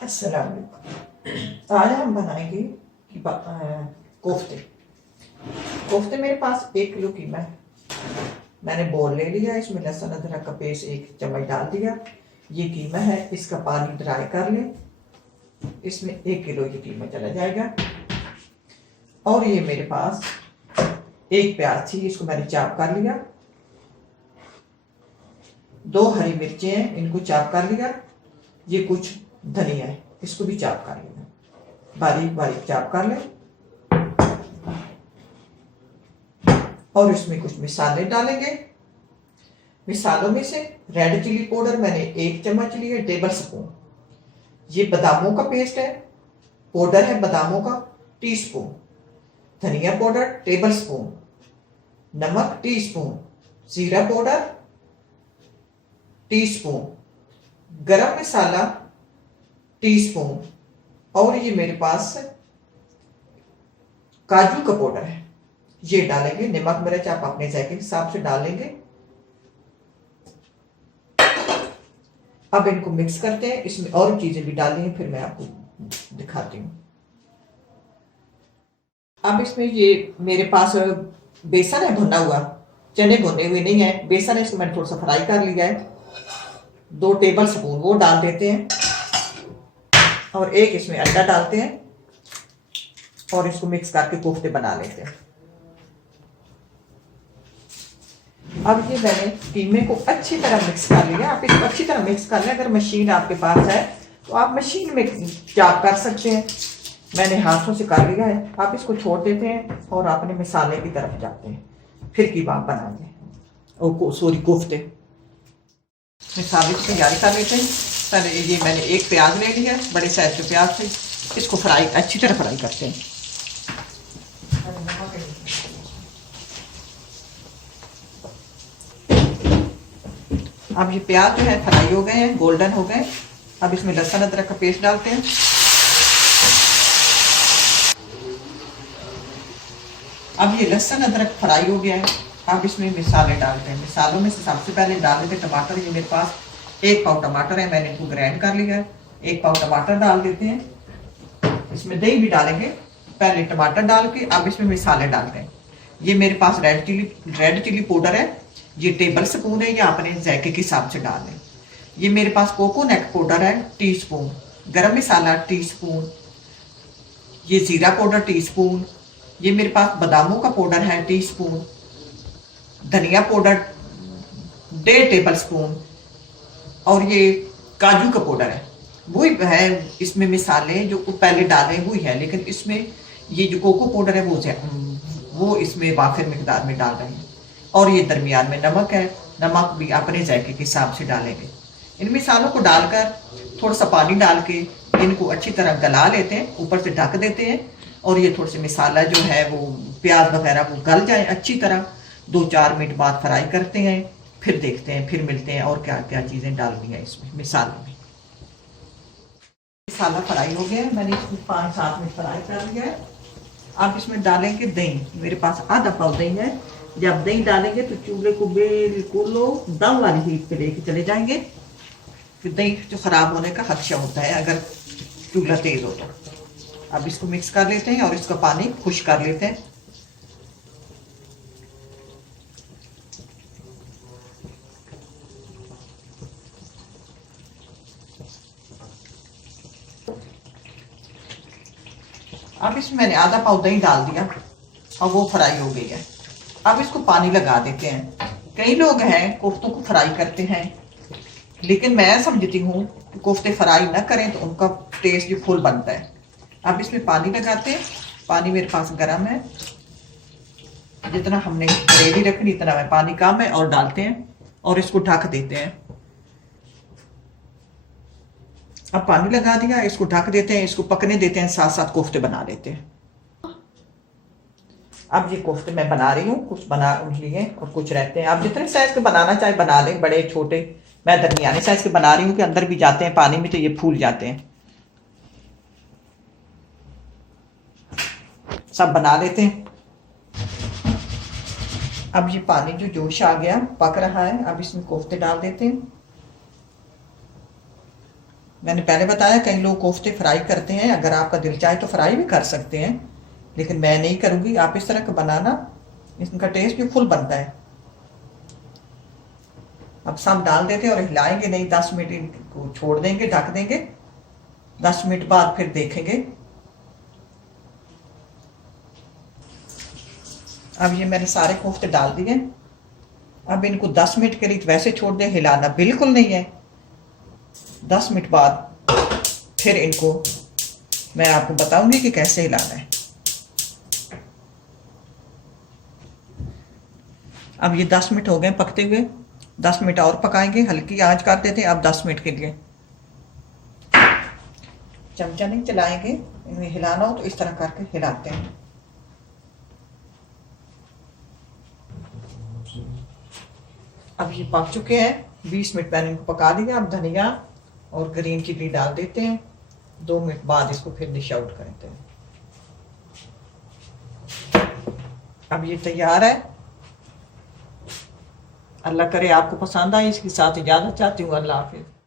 अस्सलाम वालेकुम। आज हम बनाएंगे कोफ्ते। कोफ्ते मेरे पास 1 किलो कीमा है। मैंने बोल ले लिया, इसमें लहसुन अदरक का पेस्ट 1 चम्मच डाल दिया। ये कीमा है, इसका पानी ड्राई कर ले। इसमें 1 किलो ये कीमा चला जाएगा। और ये मेरे पास 1 प्याज थी, इसको मैंने चाप कर लिया। 2 हरी मिर्चें हैं, इनको चाप कर लिया। ये कुछ धनिया है, इसको भी चाप कर लिया, बारीक बारीक चाप कर ले। और इसमें कुछ मसाले डालेंगे। मसालों में से रेड चिली पाउडर मैंने 1 चम्मच लिया, टेबल स्पून। ये बादामों का पेस्ट है, पाउडर है बादामों का, टीस्पून। धनिया पाउडर टेबल स्पून, नमक टीस्पून, जीरा पाउडर टीस्पून, गरम मसाला टीस्पून। और ये मेरे पास काजू का पाउडर है, ये डालेंगे। नमक मिर्च आप अपने जायके के हिसाब से डालेंगे। अब इनको मिक्स करते हैं। इसमें और चीजें भी डाली हैं, फिर मैं आपको दिखाती हूँ। अब इसमें ये मेरे पास बेसन है भुना हुआ, चने भुने हुए नहीं है, बेसन है, इसको मैंने थोड़ा सा फ्राई कर लिया है। 2 टेबल स्पून वो डाल देते हैं और 1 इसमें अंडा डालते हैं और इसको मिक्स करके कोफ्ते बना लेते हैं। अब ये मैंने कीमे को अच्छी तरह मिक्स कर लिया। आप इसको अच्छी तरह मिक्स कर लें। अगर मशीन आपके पास है तो आप मशीन में चाप कर सकते हैं। मैंने हाथों से कर लिया है। आप इसको छोड़ देते हैं और अपने मसाले की तरफ जाते हैं, फिर कीमा बनाएंगे और कोफ्ते। मसाले की तैयारी कर लेते हैं। पहले ये मैंने 1 प्याज ले लिया, बड़े साइज के प्याज थे, इसको फ्राई अच्छी तरह फ्राई करते हैं। अब ये प्याज जो है फ्राई हो गए हैं, गोल्डन हो गए। अब इसमें लहसुन अदरक का पेस्ट डालते हैं। अब ये लहसुन अदरक फ्राई हो गया है। अब इसमें मसाले डालते हैं। मसालों में से सबसे पहले डाल देते टमाटर। ये मेरे पास 1 पाव टमाटर है, मैंने इनको ग्राइंड कर लिया है। 1 पाव टमाटर डाल देते हैं। इसमें दही भी डालेंगे। पहले टमाटर डाल के अब इसमें मसाले डालते हैं। ये मेरे पास रेड चिली पाउडर है, ये टेबल स्पून है, या अपने जायके के हिसाब से डाल लें। ये मेरे पास कोकोनट पाउडर है टीस्पून, गरम मसाला टीस्पून, ये जीरा पाउडर टीस्पून, ये मेरे पास बादामों का पाउडर है टीस्पून, धनिया पाउडर 1.5 टेबल स्पून, और ये काजू का पाउडर है। वही है इसमें मसाले जो पहले डाले वही है, लेकिन इसमें ये जो कोको पाउडर है वो इसमें वाफिर मिकदार में डाल रहे हैं। और ये दरमियान में नमक है, नमक भी अपने जायके के हिसाब से डालेंगे। इन मसालों को डालकर थोड़ा सा पानी डाल के इनको अच्छी तरह गला लेते हैं, ऊपर से ढक देते हैं। और ये थोड़ा सा मसाला जो है वो प्याज वगैरह वो गल जाए अच्छी तरह। 2-4 मिनट बाद फ्राई करते हैं, फिर देखते हैं, फिर मिलते हैं और क्या क्या चीज़ें डालनी है इसमें मसाले में। मसाला फ्राई हो गया है, मैंने इसमें 5-7 मिनट फ्राई कर लिया है। अब इसमें डालेंगे दही। मेरे पास आधा पाव दही है। जब दही डालेंगे तो चूल्हे को बिल्कुल दम वाली हीट पे लेके चले जाएंगे। फिर दही जो खराब होने का खदशा होता है अगर चूल्हा तेज हो तो। अब इसको मिक्स कर लेते हैं और इसका पानी खुश कर लेते हैं। अब इसमें मैंने आधा पाव दही डाल दिया और वो फ्राई हो गई है। अब इसको पानी लगा देते हैं। कई लोग हैं कोफ्तों को फ्राई करते हैं, लेकिन मैं समझती हूँ कि कोफ्ते फ्राई ना करें तो उनका टेस्ट भी फुल बनता है। अब इसमें पानी लगाते हैं। पानी मेरे पास गर्म है, जितना हमने ग्रेवी रखनी इतना में पानी कम है, और डालते हैं और इसको ढक देते हैं। अब पानी लगा दिया, इसको ढक देते हैं, इसको पकने देते हैं, साथ साथ कोफ्ते बना लेते हैं। अब ये कोफ्ते मैं बना रही हूँ, कुछ बना लिए और कुछ रहते हैं। आप जितने साइज के बनाना चाहे बना लें, बड़े छोटे। मैं दरमियाने साइज के बना रही हूँ कि अंदर भी जाते हैं पानी में तो ये फूल जाते हैं। सब बना लेते हैं। अब ये पानी जो जोश आ गया, पक रहा है, अब इसमें कोफ्ते डाल देते हैं। मैंने पहले बताया कई लोग कोफ्ते फ्राई करते हैं, अगर आपका दिल चाहे तो फ्राई भी कर सकते हैं, लेकिन मैं नहीं करूँगी। आप इस तरह का बनाना, इनका टेस्ट भी फुल बनता है। अब सब डाल देते हैं और हिलाएंगे नहीं, 10 मिनट इनको छोड़ देंगे, ढक देंगे। 10 मिनट बाद फिर देखेंगे। अब ये मैंने सारे कोफ्ते डाल दिए। अब इनको 10 मिनट के लिए वैसे छोड़ दें, हिलाना बिल्कुल नहीं है। 10 मिनट बाद फिर इनको मैं आपको बताऊंगी कि कैसे हिलाना है। अब ये 10 मिनट हो गए पकते हुए, 10 मिनट और पकाएंगे, हल्की आंच कर देते हैं अब 10 मिनट के लिए। चमचा नहीं चलाएंगे, इन्हें हिलाना हो तो इस तरह करके हिलाते हैं। अब ये पक चुके हैं, 20 मिनट मैंने इनको पका दिया। अब धनिया और ग्रीन चिली डाल देते हैं। 2 मिनट बाद इसको फिर डिश आउट करते हैं। अब ये तैयार है। अल्लाह करे आपको पसंद आए। इसके साथ इजाज़त चाहती हूँ। अल्लाह हाफिज़।